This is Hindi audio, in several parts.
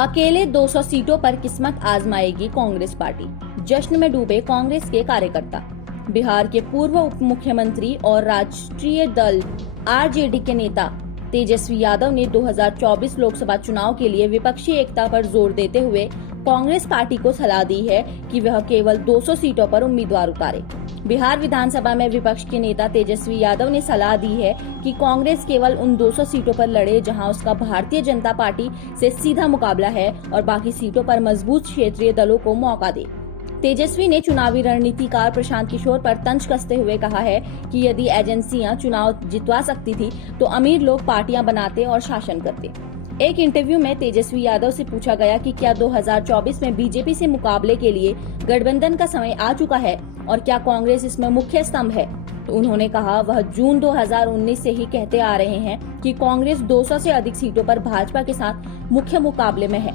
अकेले 200 सीटों पर किस्मत आजमाएगी कांग्रेस पार्टी। जश्न में डूबे कांग्रेस के कार्यकर्ता। बिहार के पूर्व उप मुख्यमंत्री और राष्ट्रीय दल आरजेडी के नेता तेजस्वी यादव ने 2024 लोकसभा चुनाव के लिए विपक्षी एकता पर जोर देते हुए कांग्रेस पार्टी को सलाह दी है कि वह केवल 200 सीटों पर उम्मीदवार उतारे। बिहार विधानसभा में विपक्ष के नेता तेजस्वी यादव ने सलाह दी है कि कांग्रेस केवल उन 200 सीटों पर लड़े जहां उसका भारतीय जनता पार्टी से सीधा मुकाबला है और बाकी सीटों पर मजबूत क्षेत्रीय दलों को मौका दे। तेजस्वी ने चुनावी रणनीतिकार प्रशांत किशोर पर तंज कसते हुए कहा है कि यदि एजेंसियां चुनाव जितवा सकती थी तो अमीर लोग पार्टियां बनाते और शासन करते। एक इंटरव्यू में तेजस्वी यादव से पूछा गया कि क्या 2024 में बीजेपी से मुकाबले के लिए गठबंधन का समय आ चुका है और क्या कांग्रेस इसमें मुख्य स्तंभ है, तो उन्होंने कहा वह जून 2019 से ही कहते आ रहे हैं कि कांग्रेस 200 से अधिक सीटों पर भाजपा के साथ मुख्य मुकाबले में है।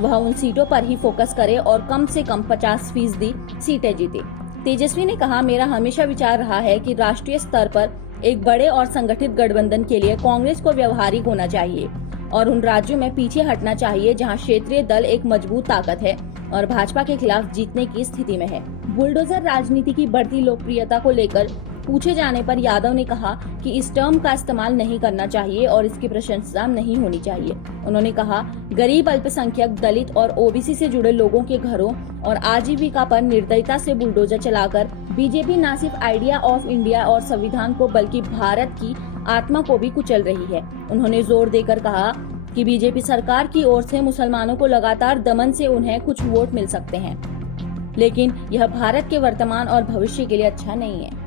वह उन सीटों पर ही फोकस करे और कम से कम 50% सीटें जीते। तेजस्वी ने कहा, मेरा हमेशा विचार रहा है कि राष्ट्रीय स्तर पर एक बड़े और संगठित गठबंधन के लिए कांग्रेस को व्यवहारिक होना चाहिए और उन राज्यों में पीछे हटना चाहिए जहां क्षेत्रीय दल एक मजबूत ताकत है और भाजपा के खिलाफ जीतने की स्थिति में है। बुलडोजर राजनीति की बढ़ती लोकप्रियता को लेकर पूछे जाने पर यादव ने कहा कि इस टर्म का इस्तेमाल नहीं करना चाहिए और इसकी प्रशंसा नहीं होनी चाहिए। उन्होंने कहा, गरीब, अल्पसंख्यक, दलित और ओबीसी से जुड़े लोगों के घरों और आजीविका पर निर्दयता से बुलडोजर चलाकर बीजेपी न सिर्फ आइडिया ऑफ इंडिया और संविधान को बल्कि भारत की आत्मा को भी कुचल रही है। उन्होंने जोर देकर कहा कि बीजेपी सरकार की ओर से मुसलमानों को लगातार दमन से उन्हें कुछ वोट मिल सकते हैं, लेकिन यह भारत के वर्तमान और भविष्य के लिए अच्छा नहीं है।